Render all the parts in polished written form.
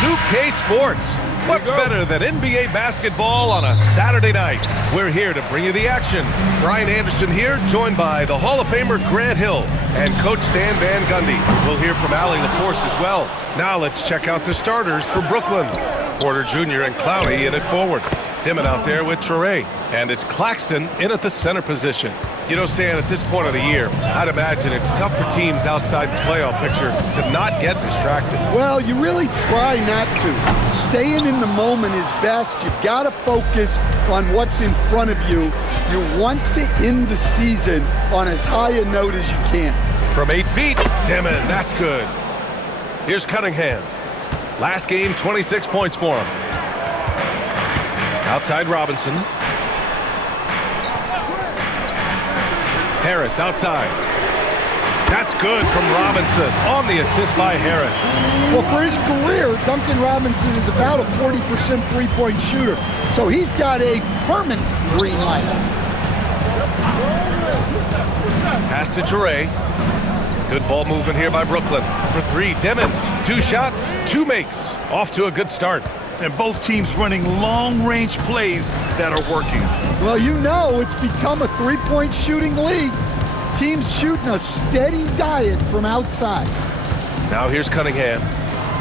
2K Sports. What's better than NBA basketball on a Saturday night? We're here to bring you the action. Brian Anderson here, joined by the Hall of Famer Grant Hill and Coach Stan Van Gundy. We'll hear from Allie LaForce as well. Now let's check out the starters for Brooklyn. Porter Jr. and Clowney in at forward. Dimon out there with Traore. And it's Claxton in at the center position. You know, Stan, at this point of the year, I'd imagine it's tough for teams outside the playoff picture to not get distracted. Well, you really try not to. Staying in the moment is best. You've got to focus on what's in front of you. You want to end the season on as high a note as you can. From 8 feet, Dimon, that's good. Here's Cunningham. Last game, 26 points for him. Outside Robinson. Harris outside. That's good from Robinson on the assist by Harris. Well, for his career, Duncan Robinson is about a 40% three-point shooter, so he's got a permanent green light. Pass to Traore. Good ball movement here by Brooklyn. For 3, Dimon. 2 shots, 2 makes. Off to a good start. And both teams running long-range plays that are working. Well, you know it's become a three-point shooting league. Teams shooting a steady diet from outside. Now here's Cunningham.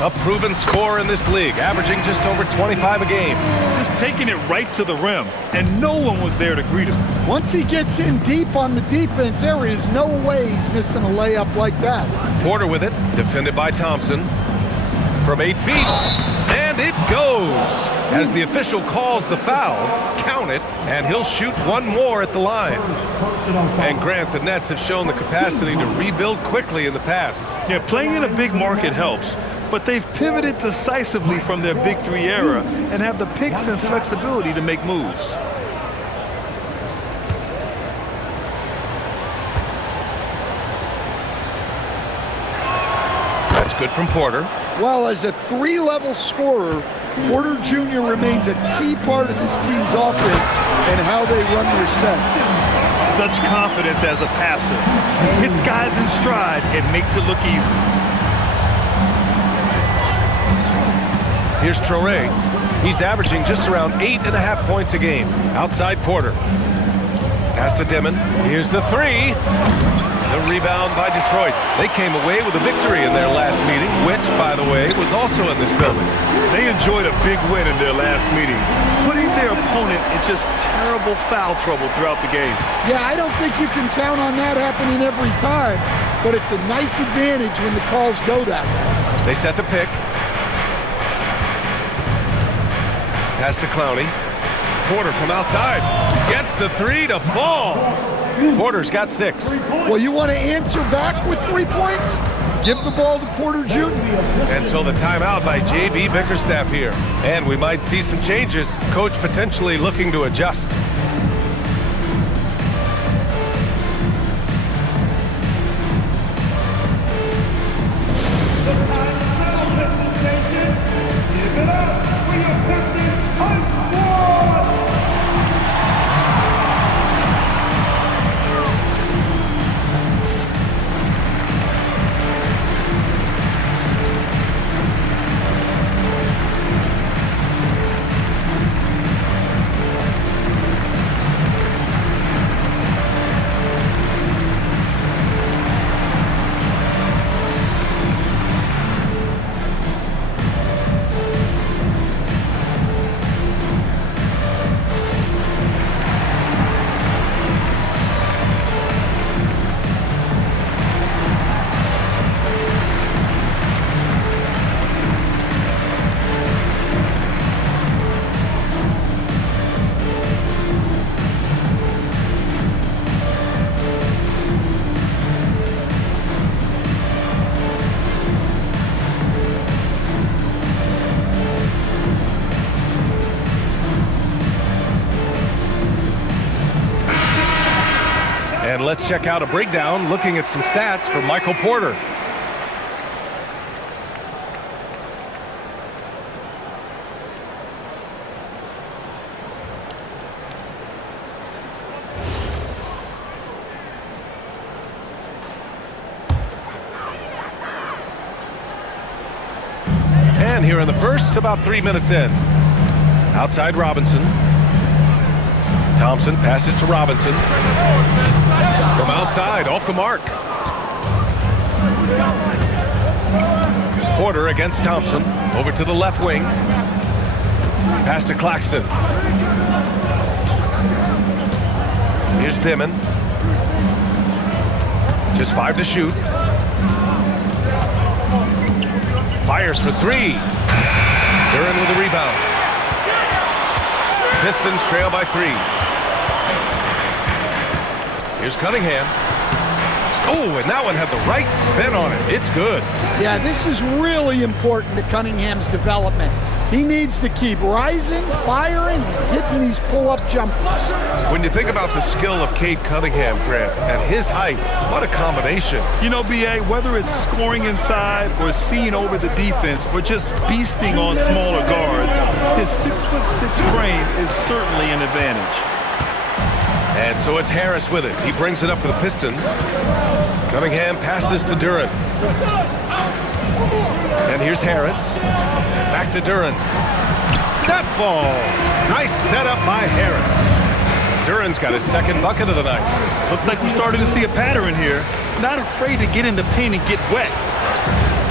A proven scorer in this league, averaging just over 25 a game. Just taking it right to the rim, and no one was there to greet him. Once he gets in deep on the defense, there is no way he's missing a layup like that. Porter with it, defended by Thompson. From 8 feet, and it goes. As the official calls the foul, count it, and he'll shoot one more at the line. And Grant, the Nets have shown the capacity to rebuild quickly in the past. Yeah, playing in a big market helps, but they've pivoted decisively from their Big Three era and have the picks and flexibility to make moves. That's good from Porter. Well, as a three-level scorer, Porter Jr. remains a key part of this team's offense and how they run their sets. Such confidence as a passer. Hits guys in stride and makes it look easy. Here's Traore. He's averaging just around 8.5 points a game. Outside Porter. Pass to Dimon. Here's the 3. The rebound by Detroit. They came away with a victory in their last meeting, which, by the way, was also in this building. They enjoyed a big win in their last meeting, putting their opponent in just terrible foul trouble throughout the game. Yeah, I don't think you can count on that happening every time, but it's a nice advantage when the calls go that way. They set the pick. Pass to Clowney. Porter from outside. Gets the 3 to fall. Porter's got 6. Well, you want to answer back with 3 points? Give the ball to Porter Jr. And so the timeout by J.B. Bickerstaff here. And we might see some changes. Coach potentially looking to adjust. And let's check out a breakdown looking at some stats for Michael Porter. again here in the first, about 3 minutes in. Outside Robinson. Thompson passes to Robinson. From outside, off the mark. Porter against Thompson. Over to the left wing. Pass to Claxton. Here's Dimon. Just 5 to shoot. Fires for 3. They're in with a rebound. Pistons trail by 3. Here's Cunningham. Oh, and that one had the right spin on it. It's good. Yeah, this is really important to Cunningham's development. He needs to keep rising, firing, and hitting these pull-up jumpers. When you think about the skill of Cade Cunningham, Grant, at his height, what a combination. You know, B.A., whether it's scoring inside or seeing over the defense or just beasting on smaller guards, his 6'6" frame is certainly an advantage. And so it's Harris with it. He brings it up for the Pistons. Cunningham passes to Duren. And here's Harris. Back to Duren. That falls. Nice setup by Harris. Duren's got his second bucket of the night. Looks like we're starting to see a pattern here. Not afraid to get in the paint and get wet.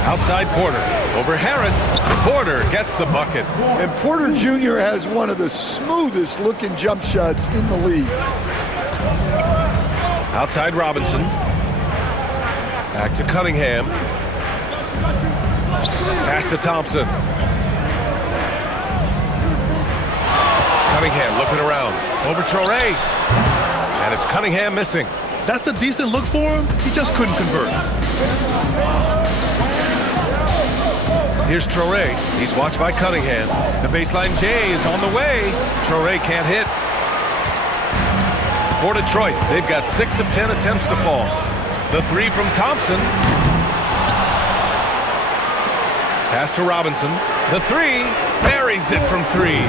Outside Porter. Over Harris. Porter gets the bucket. And Porter Jr. has one of the smoothest looking jump shots in the league. Outside Robinson. Back to Cunningham. Pass to Thompson. Cunningham looking around. Over Traoré. And it's Cunningham missing. That's a decent look for him. He just couldn't convert. Here's Traoré. He's watched by Cunningham. The baseline J is on the way. Traoré can't hit. For Detroit, they've got 6 of 10 attempts to fall. The 3 from Thompson. Pass to Robinson. The 3 buries it from 3.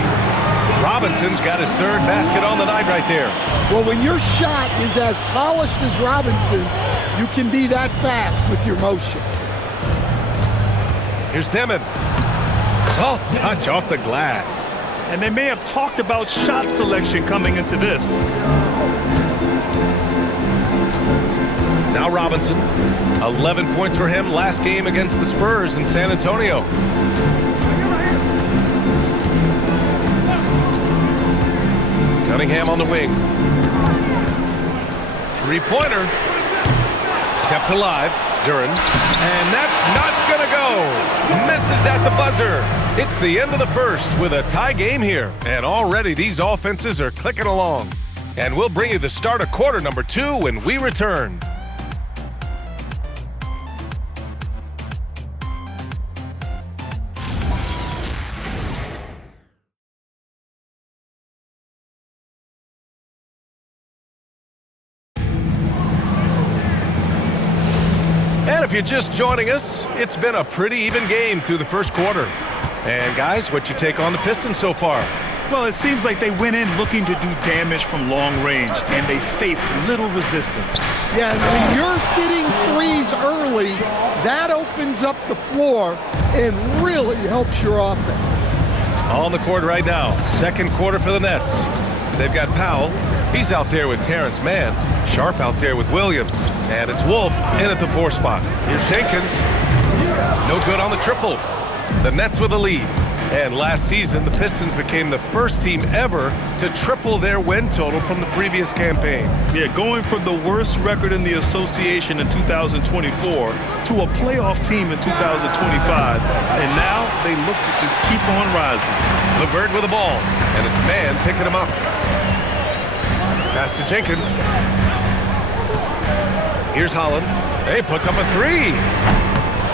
Robinson's got his 3rd basket on the night right there. Well, when your shot is as polished as Robinson's, you can be that fast with your motion. Here's Dimon. Soft touch off the glass. And they may have talked about shot selection coming into this. Now Robinson. 11 points for him last game against the Spurs in San Antonio. Cunningham on the wing. 3-pointer. Kept alive. Duren. And that's not going to go. Misses at the buzzer. It's the end of the first with a tie game here. And already these offenses are clicking along. And we'll bring you the start of quarter number 2 when we return. And if you're just joining us, it's been a pretty even game through the first quarter. And guys, what you take on the Pistons so far? Well, it seems like they went in looking to do damage from long range, and they faced little resistance. Yeah, and when you're hitting threes early, that opens up the floor and really helps your offense. On the court right now, second quarter for the Nets. They've got Powell. He's out there with Terrence Mann. Sharp out there with Williams. And it's Wolf in at the 4 spot. Here's Jenkins. No good on the triple. The Nets with a lead. And last season, the Pistons became the first team ever to triple their win total from the previous campaign. Yeah, going from the worst record in the association in 2024 to a playoff team in 2025. And now they look to just keep on rising. LeVert with the ball. And it's Mann picking him up. Pass to Jenkins. Here's Holland. He puts up a 3.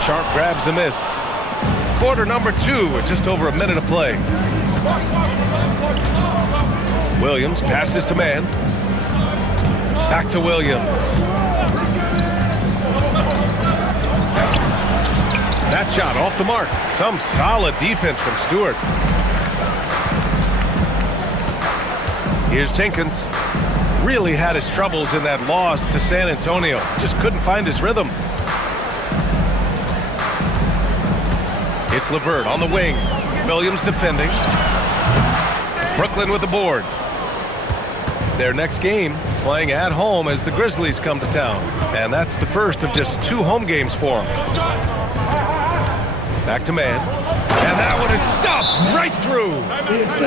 Sharp grabs the miss. Quarter number 2 with just over a minute of play. Williams passes to Mann. Back to Williams. That shot off the mark. Some solid defense from Stewart. Here's Jenkins. Really had his troubles in that loss to San Antonio. Just couldn't find his rhythm. It's LeVert on the wing. Williams defending. Brooklyn with the board. Their next game playing at home as the Grizzlies come to town. And that's the first of just 2 home games for them. Back to man. And that one is stuffed right through.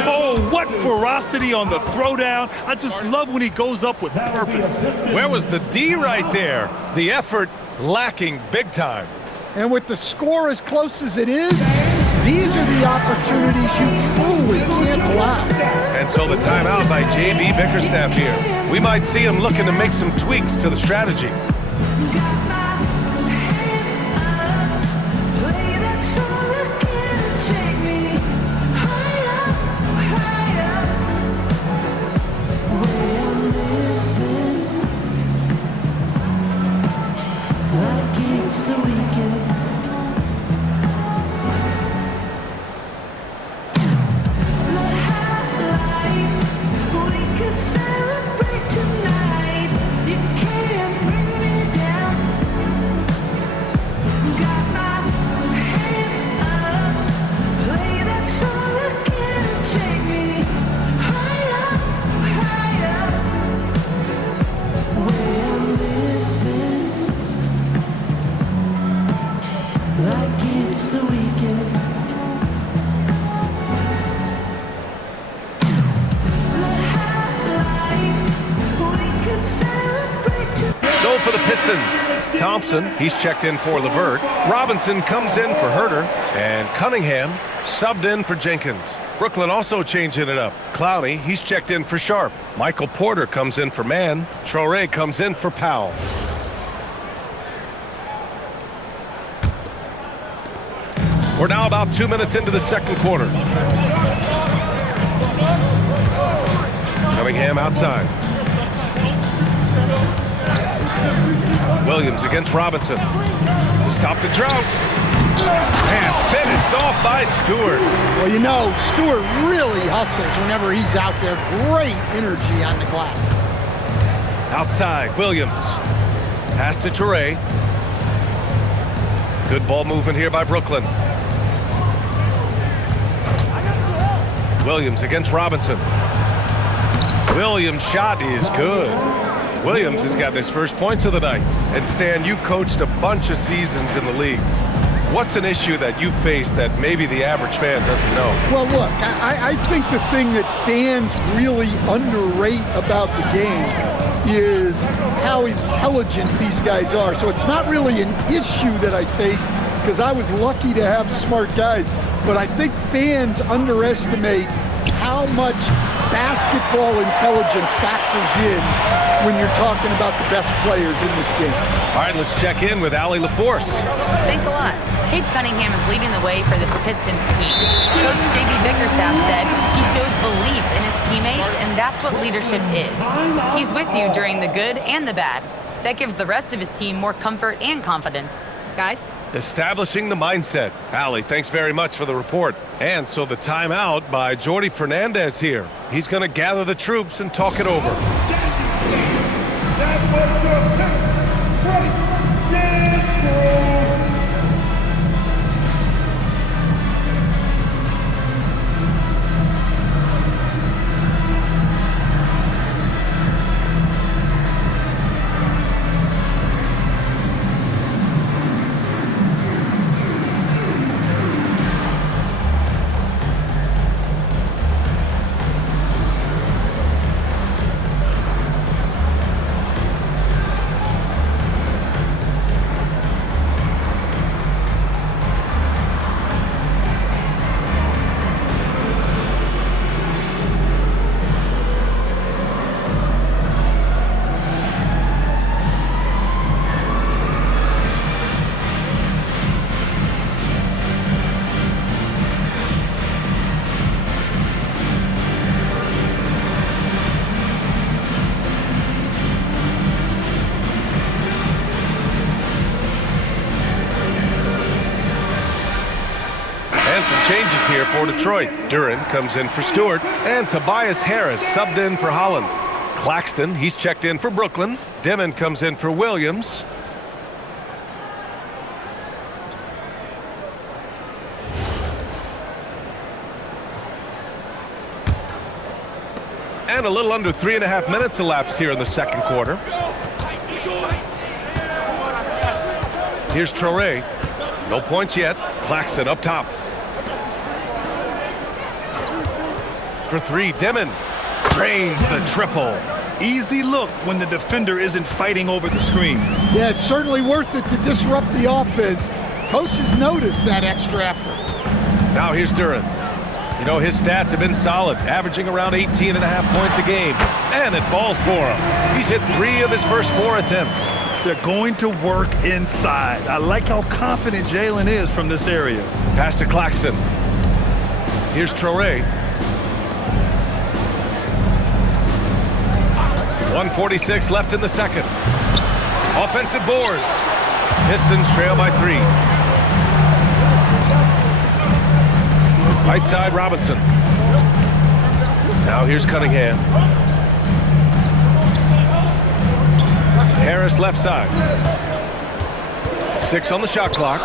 Oh, what ferocity on the throwdown. I just love when he goes up with purpose. Where was the D right there? The effort lacking big time. And with the score as close as it is, these are the opportunities you truly can't allow. And so the timeout by J.B. Bickerstaff here. We might see him looking to make some tweaks to the strategy. For the Pistons, Thompson, he's checked in for LeVert. Robinson comes in for Herter. And Cunningham subbed in for Jenkins. Brooklyn also changing it up. Clowney, he's checked in for Sharp. Michael Porter comes in for Mann. Traore comes in for Powell. We're now about 2 minutes into the second quarter. Cunningham outside. Williams against Robinson. To stop the drought. And finished off by Stewart. Well, you know, Stewart really hustles whenever he's out there. Great energy on the glass. Outside, Williams. Pass to Traore. Good ball movement here by Brooklyn. Williams against Robinson. Williams' shot is good. Williams has gotten his first points of the night. And Stan, you coached a bunch of seasons in the league. What's an issue that you face that maybe the average fan doesn't know? Well, look, I think the thing that fans really underrate about the game is how intelligent these guys are. So it's not really an issue that I face because I was lucky to have smart guys. But I think fans underestimate how much basketball intelligence factors in when you're talking about the best players in this game. All right, let's check in with Allie LaForce. Thanks a lot. Cade Cunningham is leading the way for this Pistons team. Coach J.B. Bickerstaff said he shows belief in his teammates, and that's what leadership is. He's with you during the good and the bad. That gives the rest of his team more comfort and confidence. Guys? Establishing the mindset. Allie, thanks very much for the report. And so the timeout by Jordi Fernandez here. He's going to gather the troops and talk it over. Changes here for Detroit. Duran comes in for Stewart, and Tobias Harris subbed in for Holland. Claxton, he's checked in for Brooklyn. Dimon comes in for Williams. And a little under 3.5 minutes elapsed here in the second quarter. Here's Traore. No points yet. Claxton up top. For three, Dimon drains the triple. Easy look when the defender isn't fighting over the screen. Yeah, it's certainly worth it to disrupt the offense. Coaches notice that extra effort. Now here's Duren. You know, his stats have been solid, averaging around 18.5 points a game. And it falls for him. He's hit 3 of his first 4 attempts. They're going to work inside. I like how confident Jalen is from this area. Pass to Claxton. Here's Traore. 1:46 left in the second. Offensive board. Pistons trail by 3. Right side, Robinson. Now here's Cunningham. Harris left side. 6 on the shot clock.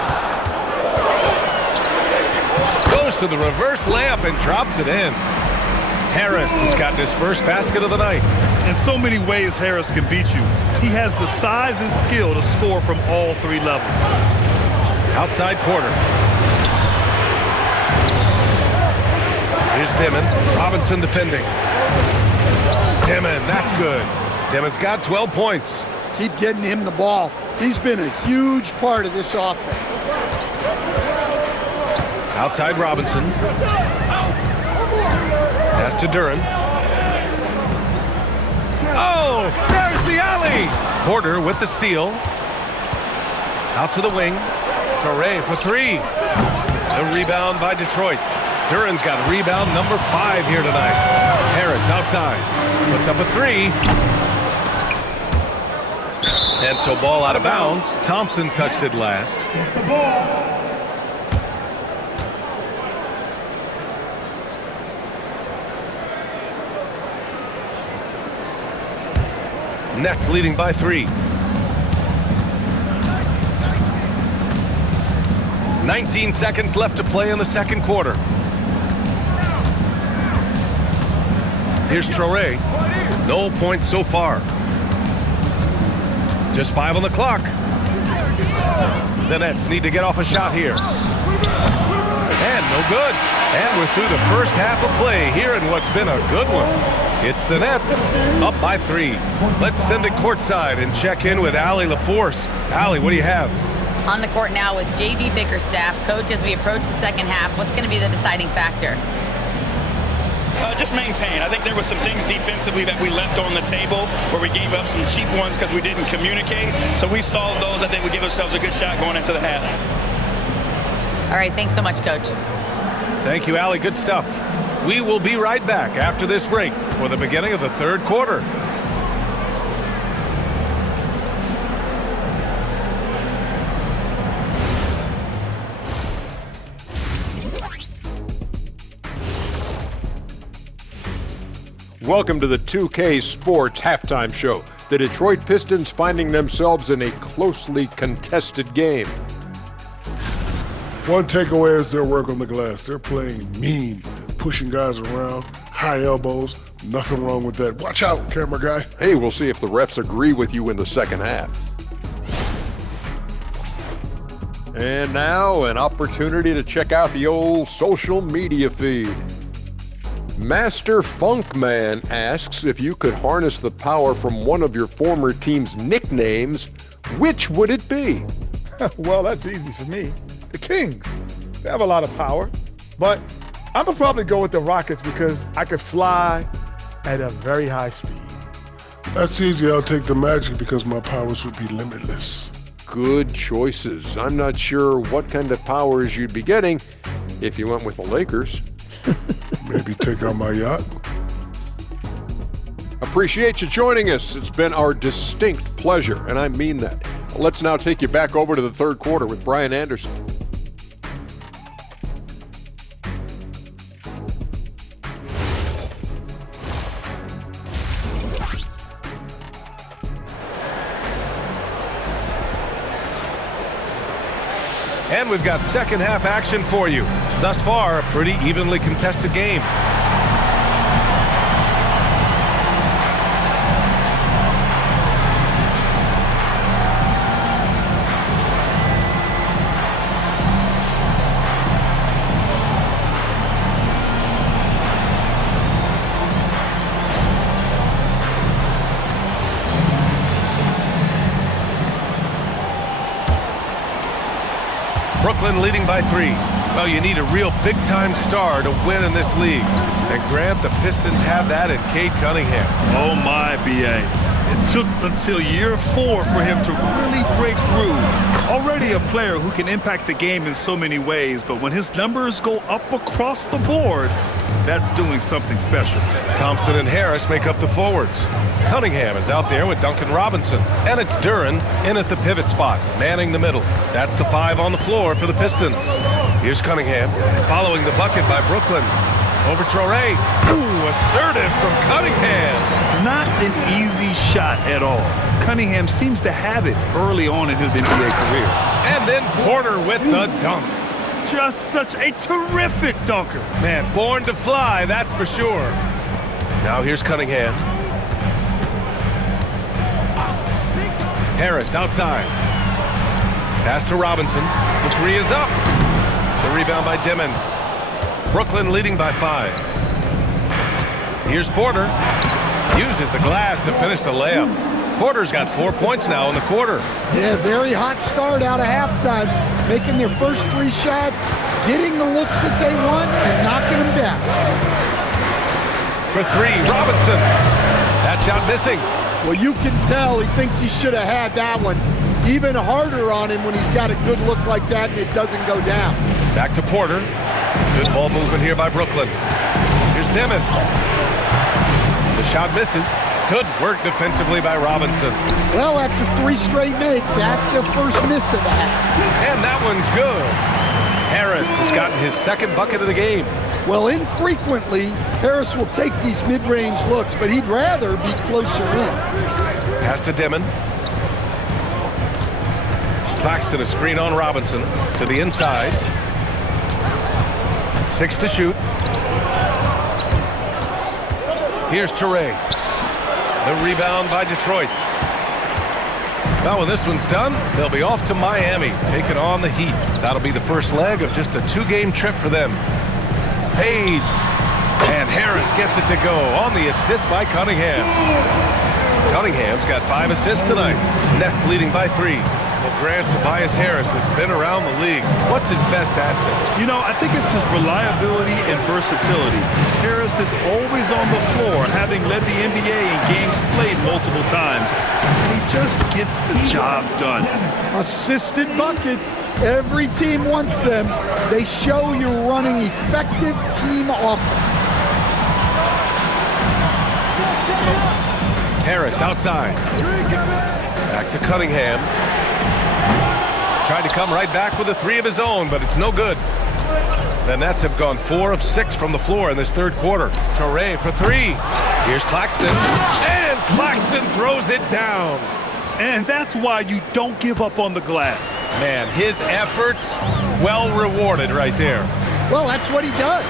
Goes to the reverse layup and drops it in. Harris has gotten his first basket of the night. In so many ways, Harris can beat you. He has the size and skill to score from all 3 levels. Outside Porter. Here's Dimon. Robinson defending. Dimon, that's good. Dimon's got 12 points. Keep getting him the ball. He's been a huge part of this offense. Outside Robinson. Pass to Duren. Oh, there's the alley. Porter with the steal. Out to the wing. Traore for 3. The rebound by Detroit. Duren's got rebound number 5 here tonight. Harris outside. Puts up a 3. And so ball out of bounds. Thompson touched it last. Nets leading by 3. 19 seconds left to play in the second quarter. Here's Traore. No points so far. Just 5 on the clock. The Nets need to get off a shot here. And no good. And we're through the first half of play here in what's been a good one. It's the Nets up by 3. Let's send it courtside and check in with Allie LaForce. Allie, what do you have? On the court now with J.B. Bickerstaff. Coach, as we approach the second half, what's going to be the deciding factor? Just maintain. I think there were some things defensively that we left on the table where we gave up some cheap ones because we didn't communicate. So we solved those. I think we give ourselves a good shot going into the half. All right, thanks so much, Coach. Thank you, Allie. Good stuff. We will be right back after this break for the beginning of the third quarter. Welcome to the 2K Sports Halftime Show. The Detroit Pistons finding themselves in a closely contested game. One takeaway is their work on the glass. They're playing mean, pushing guys around, high elbows. Nothing wrong with that. Watch out, camera guy. Hey, we'll see if the refs agree with you in the second half. And now, an opportunity to check out the old social media feed. Master Funkman asks if you could harness the power from one of your former team's nicknames, which would it be? Well, that's easy for me. The Kings. They have a lot of power. But I'm going to probably go with the Rockets because I could fly at a very high speed. That's easy. I'll take the Magic because my powers would be limitless. Good choices. I'm not sure what kind of powers you'd be getting if you went with the Lakers. Maybe take out my yacht. Appreciate you joining us. It's been our distinct pleasure, and I mean that. Let's now take you back over to the third quarter with Brian Anderson. And we've got second half action for you. Thus far, a pretty evenly contested game. Brooklyn leading by 3. Well, you need a real big-time star to win in this league. And Grant, the Pistons have that in Cade Cunningham. Oh my, B.A. It took until year 4 for him to really break through. Already a player who can impact the game in so many ways, but when his numbers go up across the board, that's doing something special. Thompson and Harris make up the forwards. Cunningham is out there with Duncan Robinson. And it's Duren in at the pivot spot, manning the middle. That's the 5 on the floor for the Pistons. Here's Cunningham, following the bucket by Brooklyn. Over Traoré. Ooh, assertive from Cunningham. Not an easy shot at all. Cunningham seems to have it early on in his NBA career. And then Porter with the dunk. Just such a terrific dunker. Man, born to fly, that's for sure. Now here's Cunningham. Harris outside. Pass to Robinson. The 3 is up. The rebound by Dimon. Brooklyn leading by 5. Here's Porter. Uses the glass to finish the layup. Porter's got 4 points now in the quarter. Yeah, very hot start out of halftime. Making their first 3 shots, getting the looks that they want, and knocking them down. For 3, Robinson. That shot missing. Well, you can tell he thinks he should have had that one. Even harder on him when he's got a good look like that and it doesn't go down. Back to Porter. Good ball movement here by Brooklyn. Here's Dimon. The shot misses. Good work defensively by Robinson. Well, after 3 straight makes, that's their first miss of the half. And that one's good. Harris has gotten his 2nd bucket of the game. Well, infrequently, Harris will take these mid-range looks, but he'd rather be closer in. Pass to Dimon. Claxton a screen on Robinson to the inside. 6 to shoot. Here's Traoré. The rebound by Detroit. Now when this one's done, they'll be off to Miami, taking on the Heat. That'll be the first leg of just a 2-game trip for them. Fades. And Harris gets it to go on the assist by Cunningham. Cunningham's got 5 assists tonight. Nets leading by 3. Well, Grant, Tobias Harris has been around the league. What's his best asset? You know, I think it's his reliability and versatility. Harris is always on the floor, having led the NBA in games played multiple times. He just gets the job done. Assisted buckets. Every team wants them. They show you're running effective team offense. Harris outside. Back to Cunningham. Tried to come right back with a 3 of his own, but it's no good. The Nets have gone 4 of 6 from the floor in this 3rd quarter. Traoré for 3. Here's Claxton. And Claxton throws it down. And that's why you don't give up on the glass. Man, his efforts well rewarded right there. Well, that's what he does.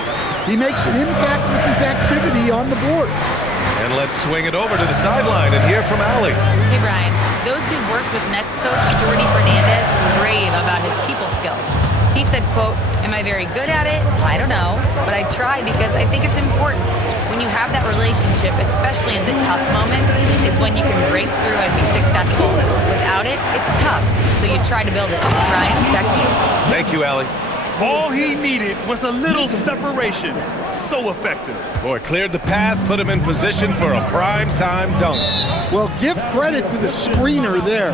He makes an impact with his activity on the board. And let's swing it over to the sideline and hear from Allie. Hey, Brian. Those who've worked with Nets coach Jordy Fernandez rave about his people skills. He said, quote, "Am I very good at it? I don't know, but I try because I think it's important. When you have that relationship, especially in the tough moments, is when you can break through and be successful. Without it, it's tough, so you try to build it." Brian, back to you. Thank you, Allie. All he needed was a little separation. So effective. Boy, cleared the path, put him in position for a prime-time dunk. Well, give credit to the screener there.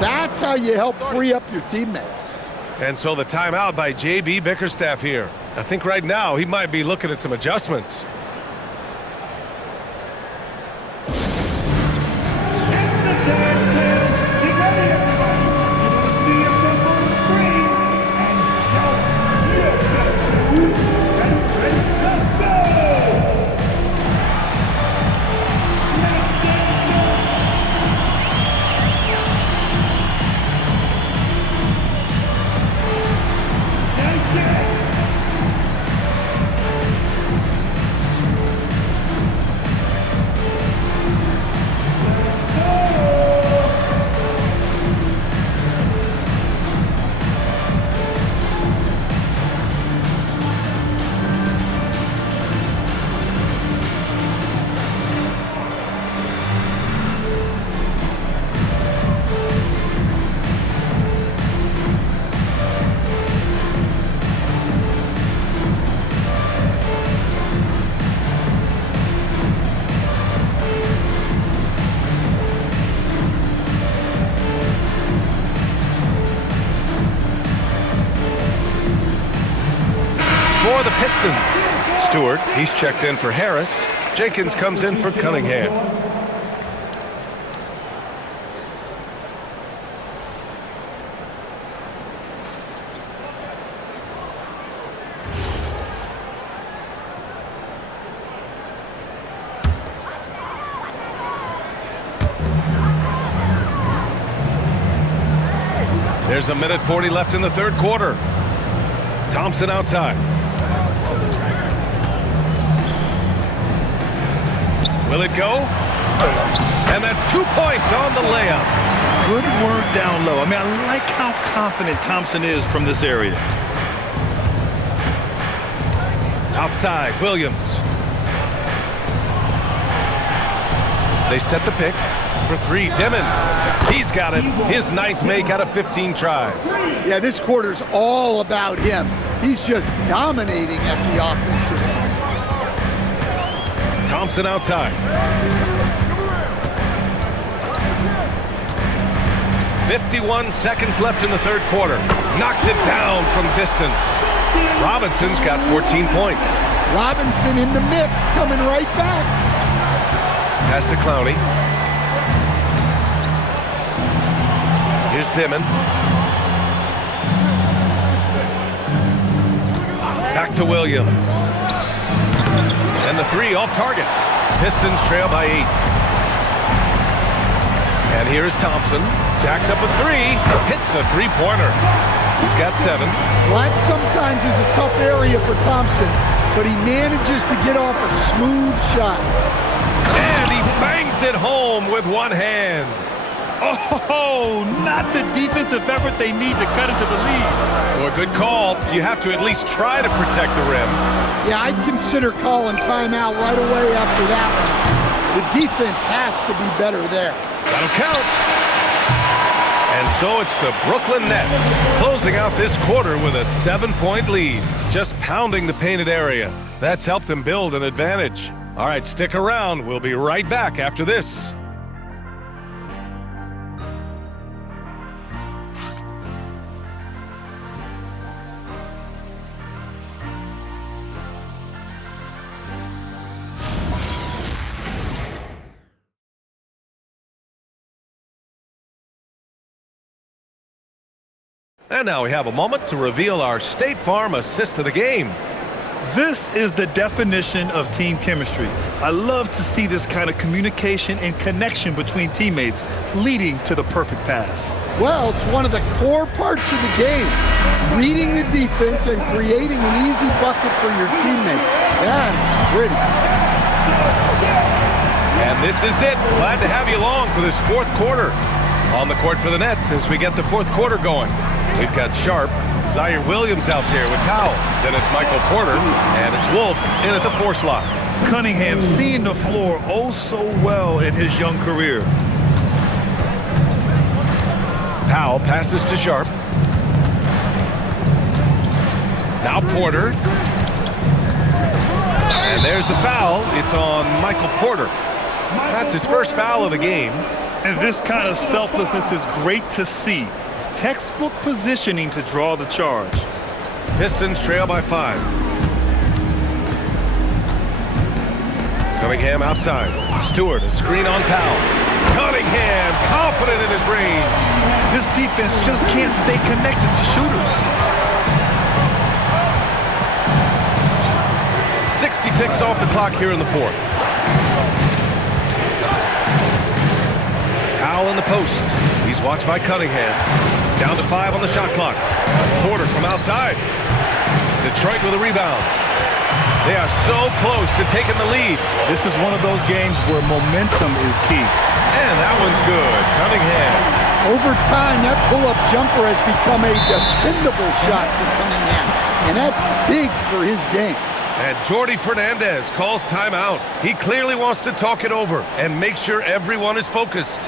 That's how you help free up your teammates. And so the timeout by J.B. Bickerstaff here. I think right now he might be looking at some adjustments. Pistons. Stewart, he's checked in for Harris. Jenkins comes in for Cunningham. There's a minute 40 left in the third quarter. Thompson outside. Will it go? And that's 2 points on the layup. Good work down low. I mean, I like how confident Thompson is from this area. Outside, Williams. They set the pick for three. Dimon. He's got it. His 9th make out of 15 tries. Yeah, this quarter's all about him. He's just dominating at the offensive end. Thompson outside. 51 seconds left in the third quarter. Knocks it down from distance. Robinson's got 14 points. Robinson in the mix, coming right back. Pass to Clowney. Here's Dimon. Back to Williams. And the three off target. Pistons trail by 8. And here's Thompson. Jacks up a three. Hits a three-pointer. He's got 7. That sometimes is a tough area for Thompson, but he manages to get off a smooth shot. And he bangs it home with one hand. Oh, not the defensive effort they need to cut into the lead. Well, a good call. You have to at least try to protect the rim. Yeah, I'd consider calling timeout right away after that one. The defense has to be better there. That'll count. And so it's the Brooklyn Nets closing out this quarter with a 7-point lead, just pounding the painted area. That's helped them build an advantage. All right, stick around. We'll be right back after this. And now we have a moment to reveal our State Farm assist of the game. This is the definition of team chemistry. I love to see this kind of communication and connection between teammates leading to the perfect pass. Well, it's one of the core parts of the game. Reading the defense and creating an easy bucket for your teammate. That is pretty. And this is it. Glad to have you along for this fourth quarter. On the court for the Nets as we get the fourth quarter going. We've got Sharp, Zaire Williams out there with Powell. Then it's Michael Porter, and it's Wolf in at the 4 slot. Cunningham seeing the floor oh so well in his young career. Powell passes to Sharp. Now Porter. And there's the foul. It's on Michael Porter. That's his first foul of the game. And this kind of selflessness is great to see. Textbook positioning to draw the charge. Pistons trail by 5. Cunningham outside. Stewart, a screen on Powell. Cunningham, confident in his range. This defense just can't stay connected to shooters. 60 ticks off the clock here in the fourth. Powell in the post. He's watched by Cunningham. Down to 5 on the shot clock. Porter from outside. Detroit with a rebound. They are so close to taking the lead. This is one of those games where momentum is key. And that one's good. Cunningham. Over time, that pull-up jumper has become a dependable shot for Cunningham. And that's big for his game. And Jordi Fernandez calls timeout. He clearly wants to talk it over and make sure everyone is focused.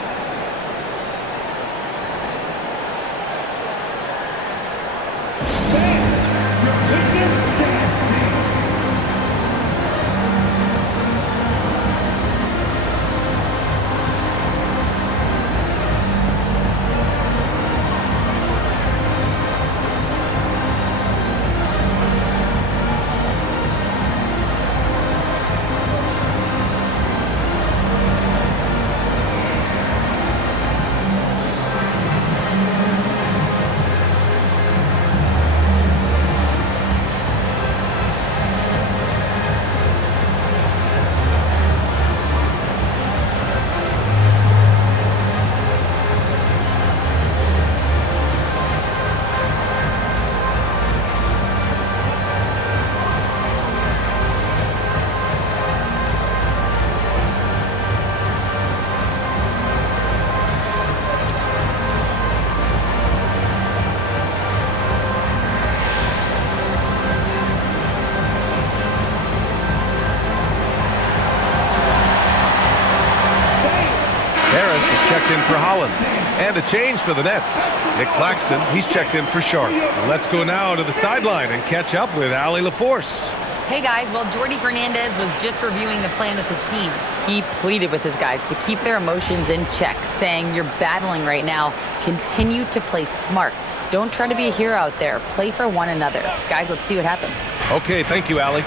checked in for Holland. And a change for the Nets. Nick Claxton, he's checked in for Sharp. Let's go now to the sideline and catch up with Allie LaForce. Hey guys, well, Jordi Fernandez was just reviewing the plan with his team. He pleaded with his guys to keep their emotions in check, saying, "You're battling right now. Continue to play smart. Don't try to be a hero out there. Play for one another." Guys, let's see what happens. Okay, thank you, Allie.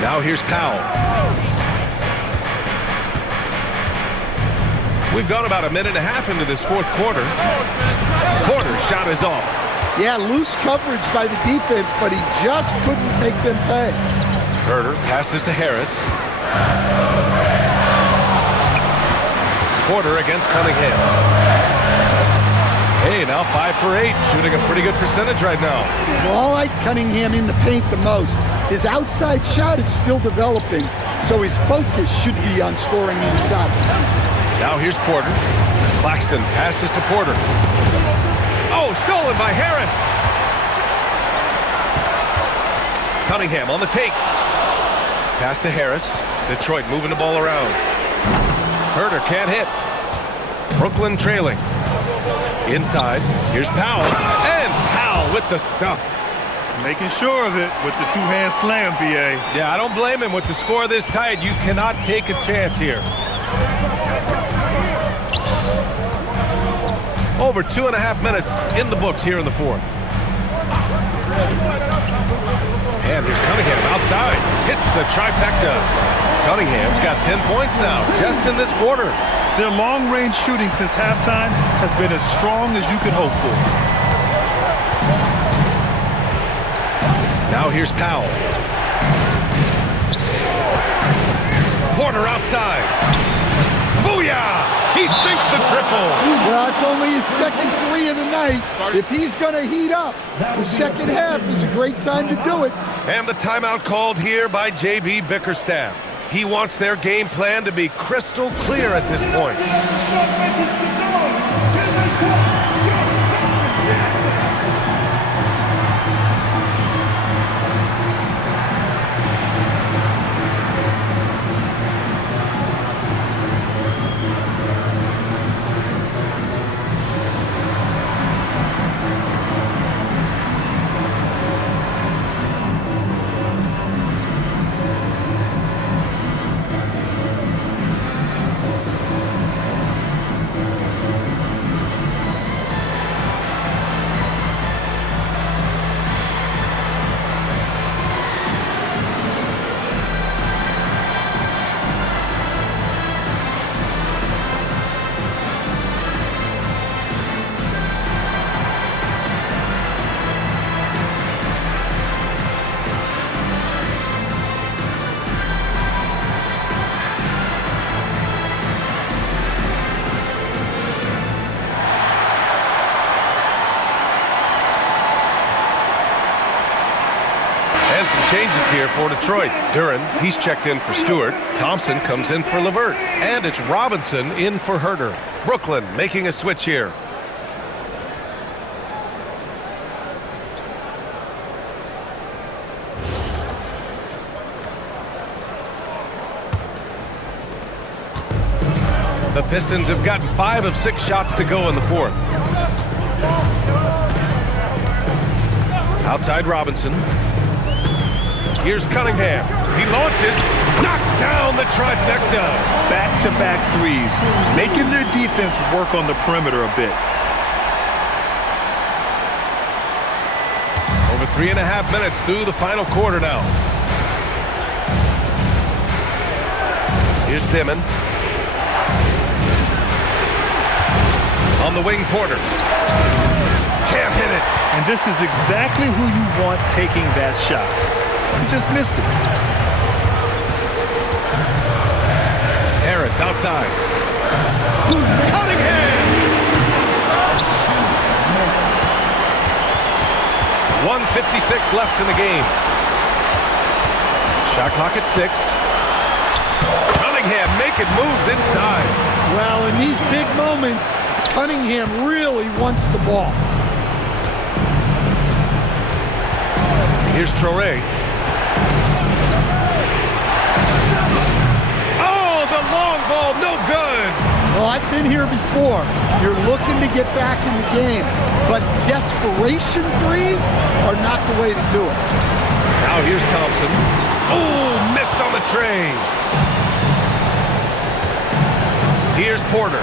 Now here's Powell. We've gone about a minute and a half into this fourth quarter. Porter's shot is off. Yeah, loose coverage by the defense, but he just couldn't make them pay. Herder passes to Harris. Porter against Cunningham. Hey, now 5 for 8, shooting a pretty good percentage right now. Well, I like Cunningham in the paint the most. His outside shot is still developing, so his focus should be on scoring inside. Now here's Porter. Claxton passes to Porter. Oh, stolen by Harris. Cunningham on the take. Pass to Harris. Detroit moving the ball around. Herder can't hit. Brooklyn trailing. Inside, here's Powell. And Powell with the stuff. Making sure of it with the two-hand slam, B.A. Yeah, I don't blame him. With the score this tight, you cannot take a chance here. Over 2.5 minutes in the books here in the fourth. And here's Cunningham outside. Hits the trifecta. Cunningham's got 10 points now, just in this quarter. Their long-range shooting since halftime has been as strong as you could hope for. Now here's Powell. Porter outside. Booyah! He sinks the triple. Well, it's only his second three of the night. If he's going to heat up, the second half is a great time to do it. And the timeout called here by J.B. Bickerstaff. He wants their game plan to be crystal clear at this point. Changes here for Detroit. Duren, he's checked in for Stewart. Thompson comes in for LeVert. And it's Robinson in for Herder. Brooklyn making a switch here. The Pistons have gotten 5 of 6 shots to go in the fourth. Outside Robinson. Here's Cunningham. He launches, knocks down the trifecta. Back-to-back threes, making their defense work on the perimeter a bit. Over 3.5 minutes through the final quarter now. Here's Dimon. On the wing, Porter. Can't hit it. And this is exactly who you want taking that shot. You just missed it. Harris outside. Cunningham! 1:56 left in the game. Shot clock at 6. Cunningham making moves inside. Well, in these big moments, Cunningham really wants the ball. Here's Traoré. Oh, the long ball, no good. Well, I've been been here before. You're looking to get back in the game, but desperation threes are not the way to do it. Now here's Thompson. Oh, missed on the tray. Here's Porter.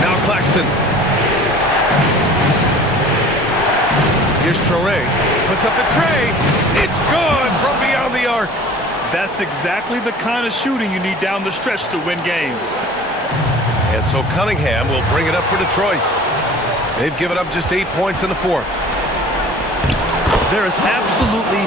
Now Claxton. Here's Traore. Puts up the tray. It's good from beyond the arc. That's exactly the kind of shooting you need down the stretch to win games. And so Cunningham will bring it up for Detroit. They've given up just 8 points in the fourth. There is absolutely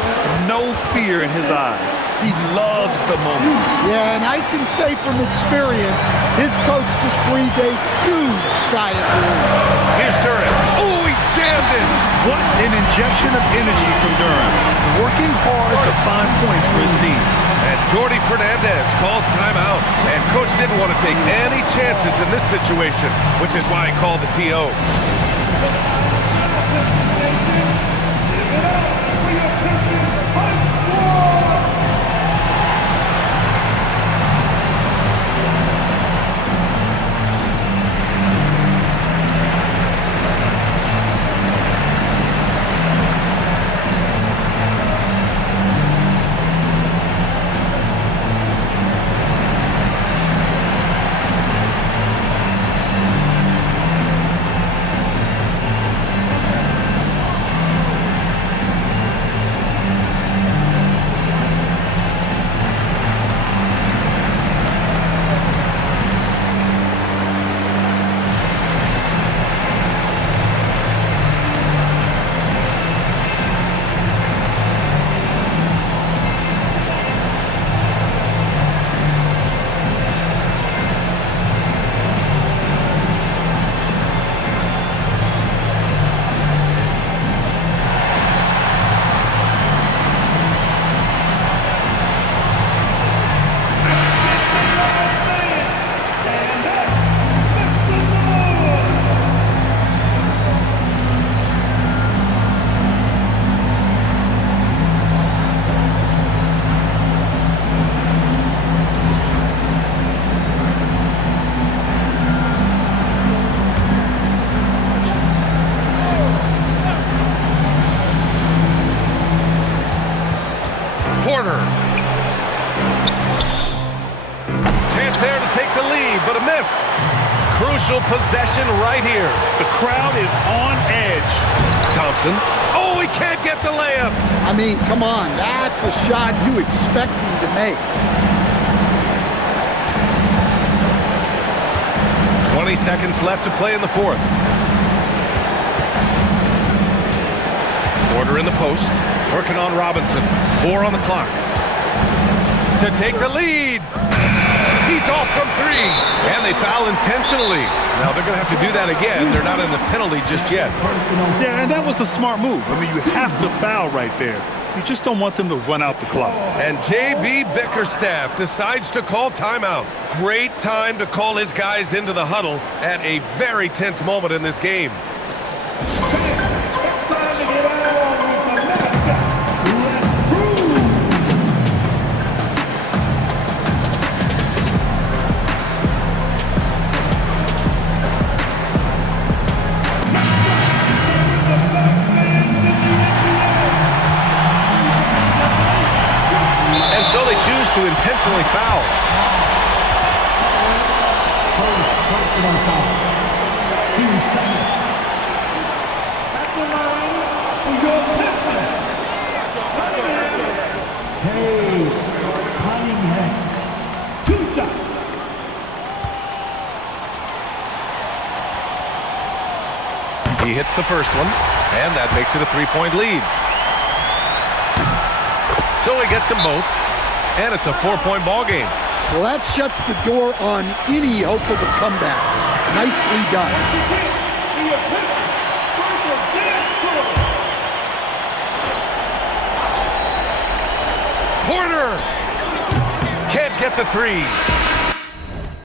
no fear in his eyes. He loves the moment. Yeah, and I can say from experience, his coach just breathed a huge sigh of relief. Here's Durant. Oh, he jammed it. What an injection of energy from Durant. Working hard to find points for his team. And Jordi Fernandez calls timeout. And coach didn't want to take any chances in this situation, which is why he called the TO. Porter. Chance there to take the lead, but a miss. Crucial possession right here. The crowd is on edge. Thompson. Oh, he can't get the layup. I mean, come on. That's a shot you expect him to make. 20 seconds left to play in the fourth. Porter in the post. Working on Robinson. 4 on the clock. To take the lead. He's off from 3. And they foul intentionally. Now they're going to have to do that again. They're not in the penalty just yet. Yeah, and that was a smart move. I mean, you have to foul right there. You just don't want them to run out the clock. And J.B. Bickerstaff decides to call timeout. Great time to call his guys into the huddle at a very tense moment in this game. To intentionally foul. First personal foul. Team second. At the line for your Pistons. Cade Cunningham. 2 shots. He hits the first one, and that makes it a 3-point lead. So he gets them both. And it's a 4-point ball game. Well, that shuts the door on any hope of a comeback. Nicely done. Porter can't get the 3.